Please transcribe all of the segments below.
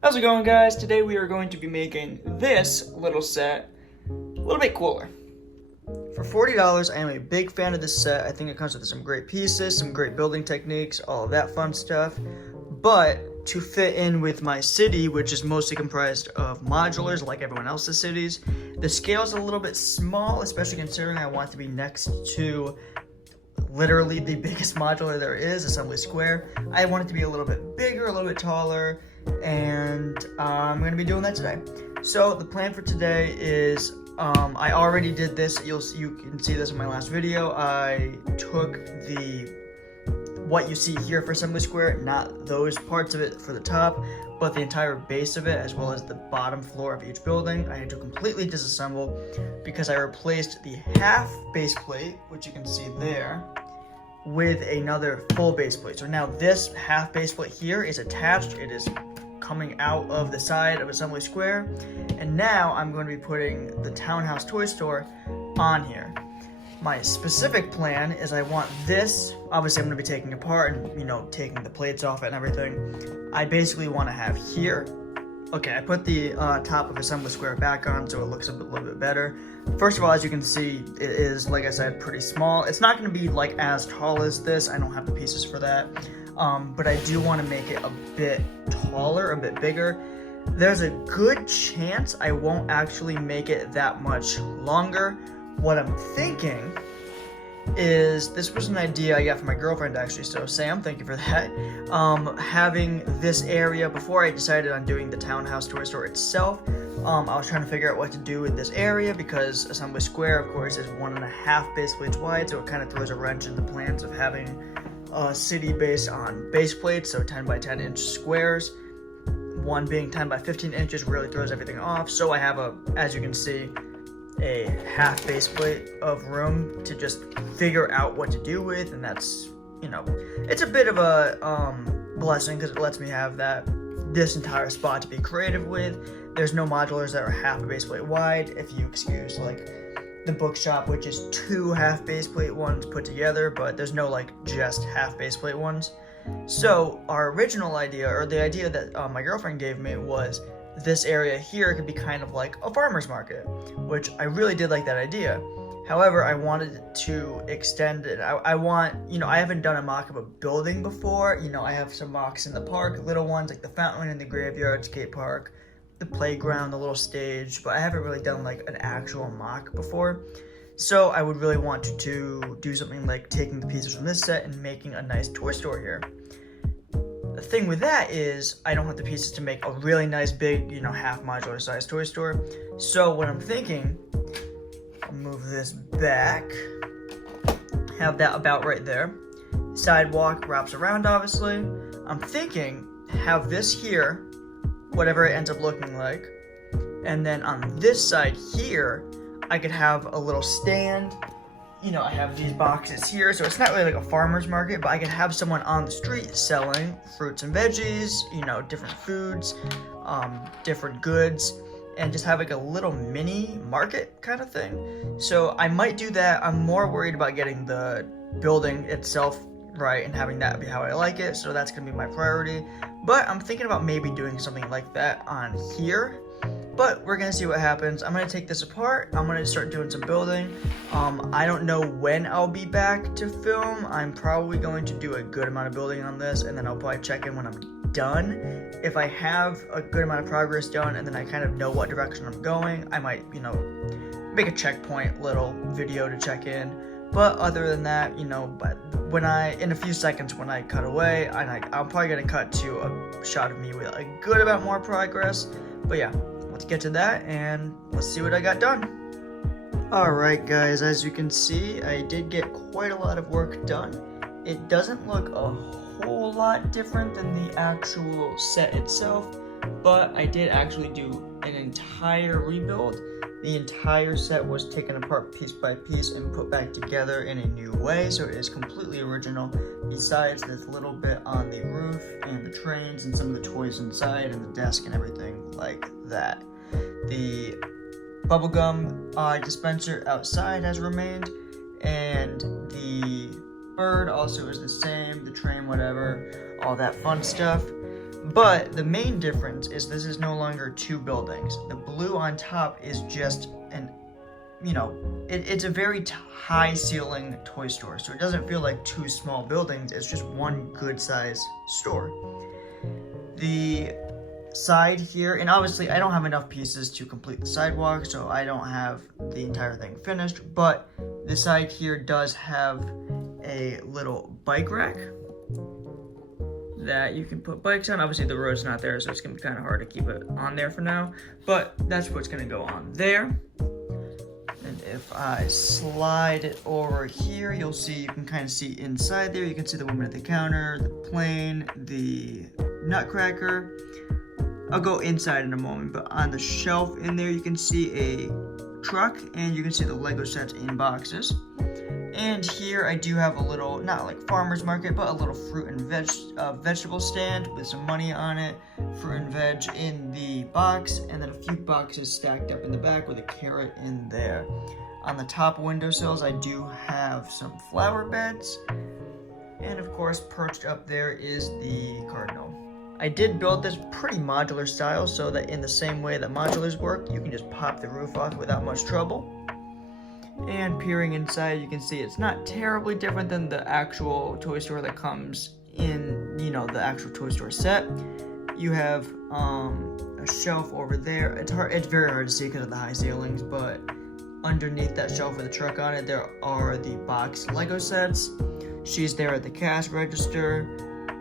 How's it going, guys? Today we are going to be making this little set a little bit cooler. For $40, I am a big fan of this set. I think it comes with some great pieces, some great building techniques, all of that fun stuff. But to fit in with my city, which is mostly comprised of modulars like everyone else's cities, the scale is a little bit small, especially considering I want to be next to literally the biggest modular there is, Assembly Square. I want it to be a little bit bigger, a little bit taller, and I'm going to be doing that today. So the plan for today is I already did this. You can see this in my last video. I took what you see here for Assembly Square, not those parts of it for the top, but the entire base of it, as well as the bottom floor of each building. I had to completely disassemble because I replaced the half base plate, which you can see there, with another full base plate. So now this half base plate here is attached. It is coming out of the side of Assembly Square. And now I'm going to be putting the Townhouse Toy Store on here. My specific plan is I want this, obviously I'm going to be taking it apart and, taking the plates off it and everything. I basically want to have here, okay, I put the top of Assembly Square back on so it looks a little bit better. First of all, as you can see, it is, like I said, pretty small. It's not going to be like as tall as this. I don't have the pieces for that. But I do want to make it a bit taller, a bit bigger. There's a good chance I won't actually make it that much longer. What I'm thinking is, this was an idea I got from my girlfriend actually, so Sam, thank you for that. Having this area, before I decided on doing the Townhouse Toy Store itself, I was trying to figure out what to do with this area because Assembly Square, of course, is 1.5 base plates wide, so it kind of throws a wrench in the plans of having a city based on base plates, so 10 by 10 inch squares. One being 10 by 15 inches really throws everything off, so I have as you can see, a half base plate of room to just figure out what to do with, and that's, it's a bit of a blessing because it lets me have this entire spot to be creative with. There's no modulars that are half a base plate wide, if you excuse like the bookshop, which is 2 half base plate ones put together, but there's no like just half base plate ones. So our original idea, or the idea that my girlfriend gave me, was this area here could be kind of like a farmer's market, which I really did like that idea. However, I wanted to extend it. I want, I haven't done a mock of a building before. I have some mocks in the park, little ones like the fountain in the graveyard, skate park, the playground, the little stage, but I haven't really done like an actual mock before. So I would really want to do something like taking the pieces from this set and making a nice toy store here. The thing with that is I don't have the pieces to make a really nice big, half modular size toy store. So what I'm thinking, I'll move this back, have that about right there. Sidewalk wraps around, obviously. I'm thinking have this here, whatever it ends up looking like. And then on this side here, I could have a little stand. I have these boxes here, so it's not really like a farmer's market, but I could have someone on the street selling fruits and veggies, different foods, different goods, and just have like a little mini market kind of thing. So I might do that. I'm more worried about getting the building itself right and having that be how I like it, so that's gonna be my priority. But I'm thinking about maybe doing something like that on here. But we're gonna see what happens. I'm gonna take this apart. I'm gonna start doing some building. I don't know when I'll be back to film. I'm probably going to do a good amount of building on this, and then I'll probably check in when I'm done. If I have a good amount of progress done, and then I kind of know what direction I'm going, I might, make a checkpoint little video to check in. But other than that, but in a few seconds when I cut away, I'm probably gonna cut to a shot of me with a good amount more progress. But yeah. Let's get to that and let's see what I got done. Alright guys, as you can see, I did get quite a lot of work done. It doesn't look a whole lot different than the actual set itself, but I did actually do an entire rebuild. The entire set was taken apart piece by piece and put back together in a new way, so it is completely original, besides this little bit on the roof and the trains and some of the toys inside and the desk and everything like that. The bubblegum dispenser outside has remained, and the bird also is the same, the train, whatever, all that fun stuff. But the main difference is this is no longer 2 buildings. The blue on top is just an, it's a very high ceiling toy store. So it doesn't feel like 2 small buildings. It's just one good size store. The side here, and obviously I don't have enough pieces to complete the sidewalk, so I don't have the entire thing finished, but the side here does have a little bike rack that you can put bikes on. Obviously the road's not there, so it's gonna be kind of hard to keep it on there for now, but that's what's gonna go on there. And if I slide it over here, you'll see, you can kind of see inside there. You can see the woman at the counter, the plane, the nutcracker. I'll go inside in a moment, but on the shelf in there, you can see a truck and you can see the Lego sets in boxes. And here I do have a little, not like farmer's market, but a little fruit and vegetable stand with some money on it, fruit and veg in the box, and then a few boxes stacked up in the back with a carrot in there. On the top windowsills, I do have some flower beds, and of course, perched up there is the cardinal. I did build this pretty modular style so that in the same way that modulars work, you can just pop the roof off without much trouble. And peering inside, you can see it's not terribly different than the actual toy store that comes in, the actual Toy Store set. You have a shelf over there. It's very hard to see because of the high ceilings, but underneath that shelf with the truck on it, there are the box Lego sets. She's there at the cash register.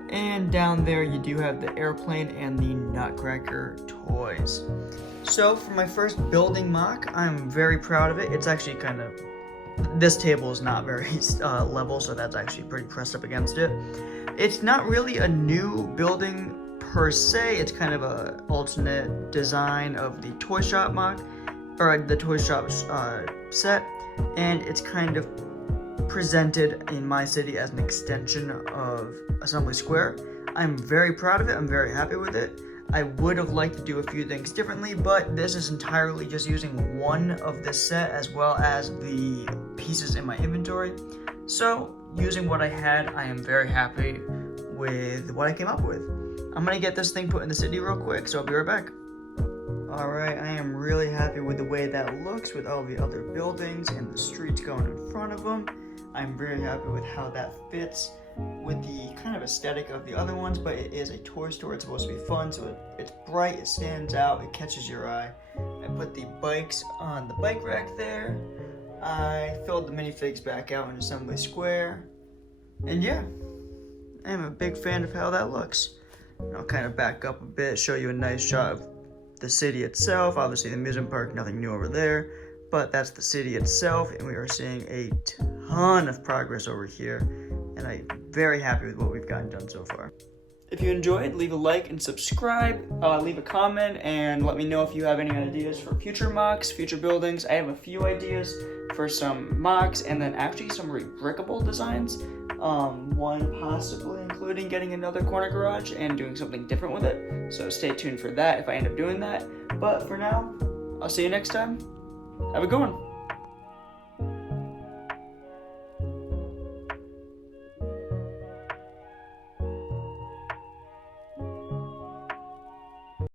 And down there, you do have the airplane and the nutcracker toys. So for my first building mock, I'm very proud of it. It's actually this table is not very level, so that's actually pretty pressed up against it. It's not really a new building per se. It's kind of a alternate design of the toy shop mock, or the toy shop set, and it's kind of presented in my city as an extension of Assembly Square. I'm very proud of it. I'm very happy with it. I would have liked to do a few things differently, but this is entirely just using one of this set as well as the pieces in my inventory. So using what I had, I am very happy with what I came up with. I'm gonna get this thing put in the city real quick, so I'll be right back. Alright, I am really happy with the way that looks with all the other buildings and the streets going in front of them. I'm very happy with how that fits with the kind of aesthetic of the other ones, but it is a toy store. It's supposed to be fun, so it's bright, it stands out, it catches your eye. I put the bikes on the bike rack there. I filled the minifigs back out in Assembly Square. And yeah, I'm a big fan of how that looks. And I'll kind of back up a bit, show you a nice shot of the city itself. Obviously the amusement park, nothing new over there, but that's the city itself, and we are seeing a ton of progress over here, and I'm very happy with what we've gotten done so far. If you enjoyed, leave a like and subscribe, leave a comment, and let me know if you have any ideas for future mocks, future buildings. I have a few ideas for some mocks, and then actually some rebrickable designs. One possibly including getting another corner garage and doing something different with it. So stay tuned for that if I end up doing that. But for now, I'll see you next time. Have a good one.